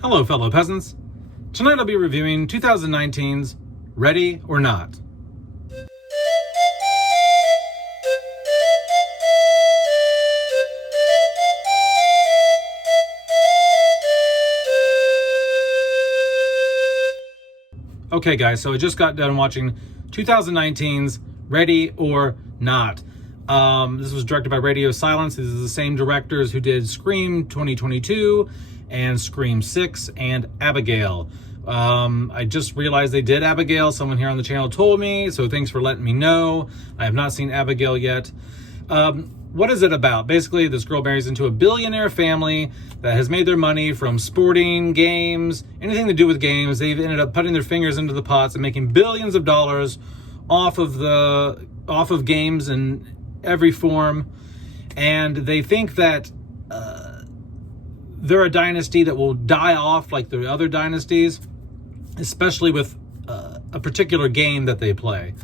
Hello, fellow peasants. Tonight I'll be reviewing 2019's Ready or Not. Okay, guys, so I just got done watching 2019's Ready or Not. This was directed by Radio Silence. This is the same directors who did Scream 2022 and Scream 6 and Abigail. I just realized they did Abigail. Someone here on the channel told me, so thanks for letting me know. I have not seen Abigail yet. What is it about? Basically, this girl marries into a billionaire family that has made their money from sporting, games, anything to do with games. They've ended up putting their fingers into the pots and making billions of dollars off of games in every form. And they think that they're a dynasty that will die off like the other dynasties, especially with a particular game that they play.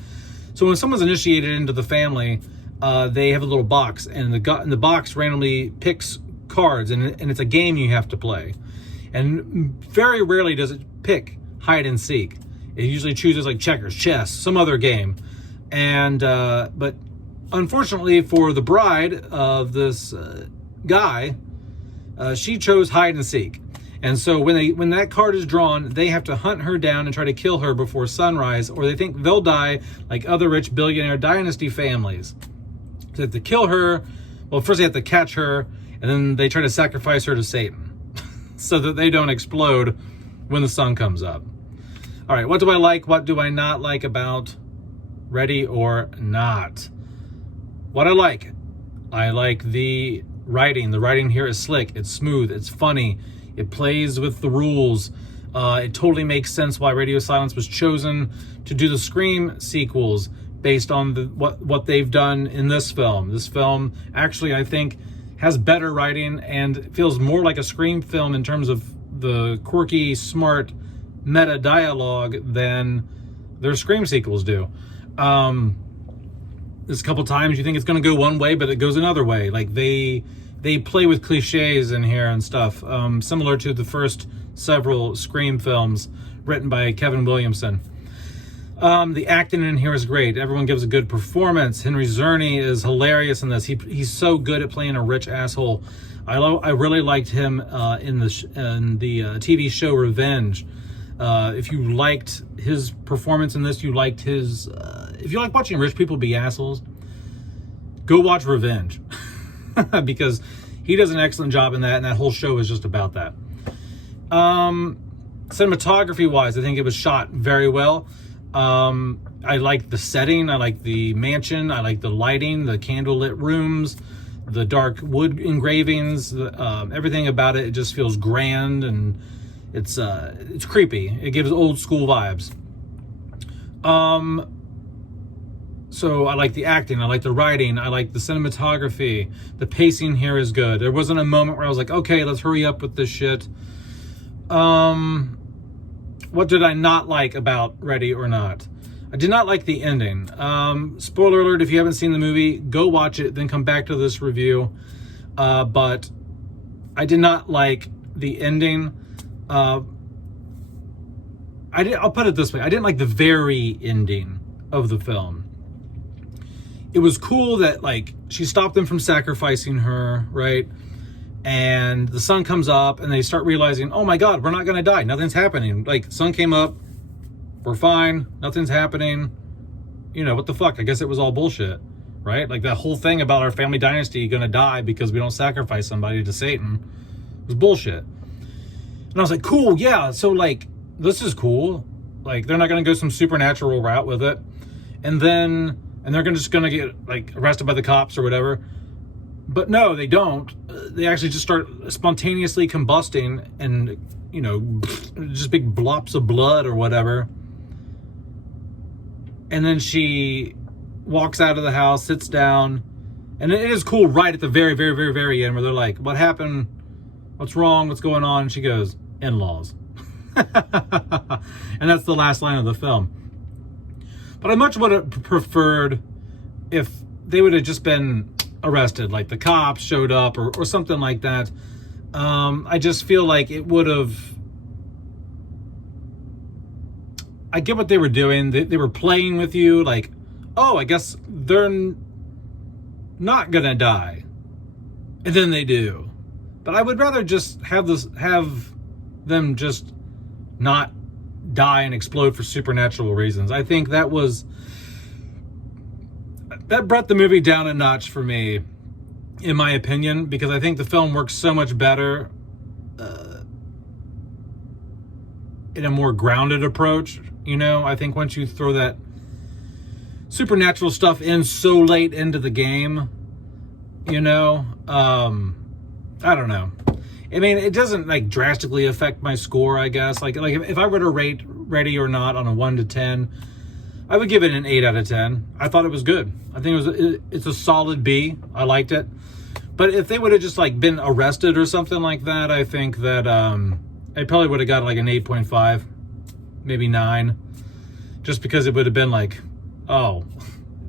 So when someone's initiated into the family, they have a little box, and the box randomly picks cards, and it's a game you have to play. And very rarely does it pick hide and seek. It usually chooses like checkers, chess, some other game. And but unfortunately for the bride of this guy, she chose hide and seek. And so when that card is drawn, they have to hunt her down and try to kill her before sunrise, or they think they'll die like other rich billionaire dynasty families. So they have to kill her. Well, first they have to catch her, and then they try to sacrifice her to Satan so that they don't explode when the sun comes up. All right, what do I like? What do I not like about Ready or Not? What I like the writing. The writing here is slick. It's smooth. It's funny. It plays with the rules. It totally makes sense why Radio Silence was chosen to do the Scream sequels based on what they've done in this film. This film actually, I think, has better writing and feels more like a Scream film in terms of the quirky, smart, meta dialogue than their Scream sequels do. There's a couple times you think it's going to go one way, but it goes another way. Like they play with cliches in here and stuff, similar to the first several Scream films written by Kevin Williamson. The acting in here is great. Everyone gives a good performance. Henry Czerny is hilarious in this. He's so good at playing a rich asshole. I really liked him in the TV show Revenge. If you liked his performance in this, you liked his... if you like watching rich people be assholes, go watch Revenge. Because he does an excellent job in that, and that whole show is just about that. Cinematography-wise, I think it was shot very well. I like the setting, I like the mansion, I like the lighting, the candlelit rooms, the dark wood engravings, everything about it just feels grand, and it's creepy. It gives old school vibes. So I like the acting, I like the writing, I like the cinematography. The pacing here is good. There wasn't a moment where I was like, okay, let's hurry up with this shit. What did I not like about Ready or Not? I did not like the ending. Spoiler alert, if you haven't seen the movie, go watch it, then come back to this review. But I did not like the ending. I'll put it this way. I didn't like the very ending of the film. It was cool that, like, she stopped them from sacrificing her, right? And the sun comes up, and they start realizing, oh my God, we're not going to die. Nothing's happening. Like, sun came up. We're fine. Nothing's happening. You know, what the fuck? I guess it was all bullshit, right? Like, that whole thing about our family dynasty going to die because we don't sacrifice somebody to Satan was bullshit. And I was like, cool, yeah. So, like, this is cool. Like, they're not going to go some supernatural route with it. And they're just going to get, like, arrested by the cops or whatever. But no, they don't. They actually just start spontaneously combusting and, you know, just big blops of blood or whatever. And then she walks out of the house, sits down. And it is cool right at the very, very, very, very end where they're like, what happened? What's wrong? What's going on? And she goes, in-laws. And that's the last line of the film. But I much would have preferred if they would have just been arrested, like the cops showed up or something like that. I just feel like it would have I get what they were doing. They were playing with you, like, oh, I guess they're not gonna die, and then they do. But I would rather just have them just not die and explode for supernatural reasons. I think that brought the movie down a notch for me, in my opinion, because I think the film works so much better in a more grounded approach. You know, I think once you throw that supernatural stuff in so late into the game, you know, I don't know. I mean, it doesn't like drastically affect my score, I guess. Like if I were to rate Ready or Not on a 1 to 10, I would give it an 8 out of 10. I thought it was good. I think it's a solid B. I liked it. But if they would have just like been arrested or something like that, I think that I probably would have got like an 8.5, maybe 9, just because it would have been like, oh,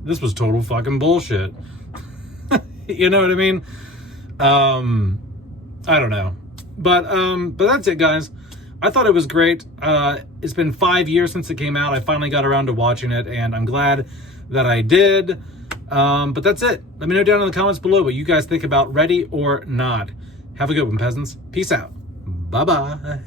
this was total fucking bullshit. You know what I mean? I don't know. But that's it, guys. I thought it was great. It's been 5 years since it came out. I finally got around to watching it, and I'm glad that I did. But that's it. Let me know down in the comments below what you guys think about Ready or Not. Have a good one, peasants. Peace out. Bye-bye.